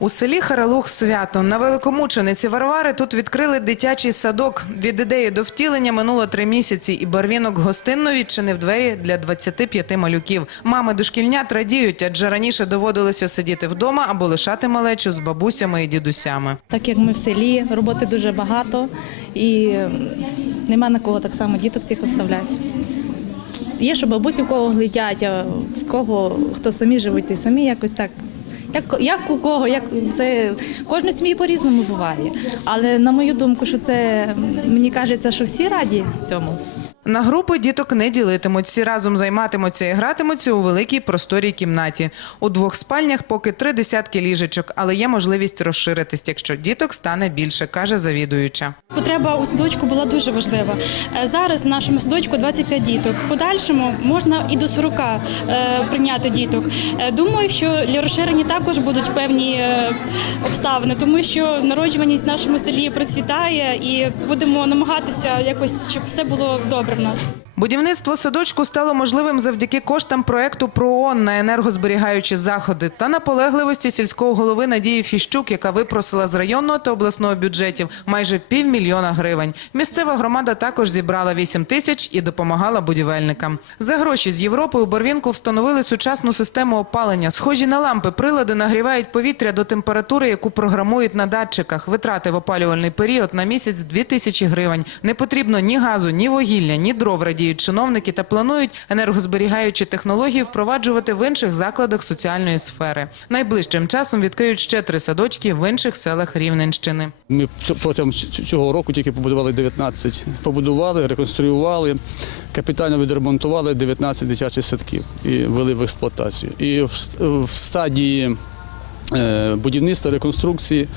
У селі Харалух свято на великомучениці Варвари тут відкрили дитячий садок. Від ідеї до втілення минуло три місяці, і барвінок гостинно відчинив двері для 25 малюків. Мами дошкільнят радіють, адже раніше доводилося сидіти вдома або лишати малечу з бабусями і дідусями. Так як ми в селі, роботи дуже багато і нема на кого так само діток цих оставляти. Є, що бабусі в кого глядять, а в кого хто самі живуть, і самі якось так. Як, як у кого, як це кожен сім'ї по-різному буває. Але на мою думку, що це мені кажеться, що всі раді цьому. На групи діток не ділитимуть. Всі разом займатимуться і гратимуться у великій просторій кімнаті. У двох спальнях поки три десятки ліжечок, але є можливість розширитись, якщо діток стане більше, каже завідуюча. Потреба у садочку була дуже важлива. Е, Зараз в нашому садочку 25 діток. Подальшому можна і до 40 е, прийняти діток. Е, Думаю, що для розширення також будуть певні обставини, тому що народжуваність в нашому селі процвітає і будемо намагатися якось, щоб все було добре нас. Будівництво садочку стало можливим завдяки коштам проекту ПРООН на енергозберігаючі заходи та наполегливості сільського голови Надії Фіщук, яка випросила з районного та обласного бюджетів майже півмільйона гривень. Місцева громада також зібрала 8 тисяч і допомагала будівельникам. За гроші з Європи у Барвінку встановили сучасну систему опалення. Схожі на лампи прилади нагрівають повітря до температури, яку програмують на датчиках. Витрати в опалювальний період на місяць 2 тисячі гривень. Не потрібно ні газу, ні вугілля, ні дров радіють чиновники та планують енергозберігаючі технології впроваджувати в інших закладах соціальної сфери. Найближчим часом відкриють ще три садочки в інших селах Рівненщини. Ми протягом цього року тільки побудували 19, побудували, реконструювали, капітально відремонтували 19 дитячих садків і ввели в експлуатацію. І в, стадії будівництва, реконструкції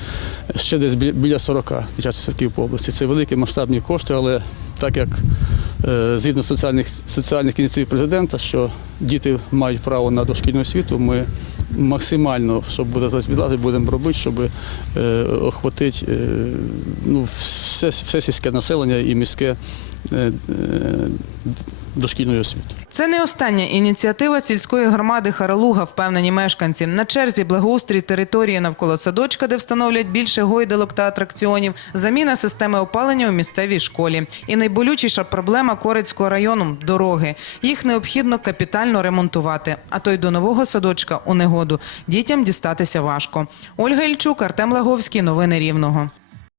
ще десь біля 40 дитячих садків по області. Це великі масштабні кошти, але так як е, згідно соціальних, соціальних ініціатив президента, що діти мають право на дошкільну освіту, ми максимально, що буде зараз відлазити, будемо робити, щоб е, охватити е, ну, все, все сільське населення і міське е, е, дошкільною освітою. Це не остання ініціатива сільської громади Харалуга, впевнені мешканці. На черзі благоустрій території навколо садочка, де встановлять більше гойдалок та атракціонів, заміна системи опалення у місцевій школі. І найболючіша проблема Корецького району дороги. Їх необхідно капітально ремонтувати. А то й до нового садочка у негоду дітям дістатися важко. Ольга Ільчук, Артем Лаговський. Новини Рівного.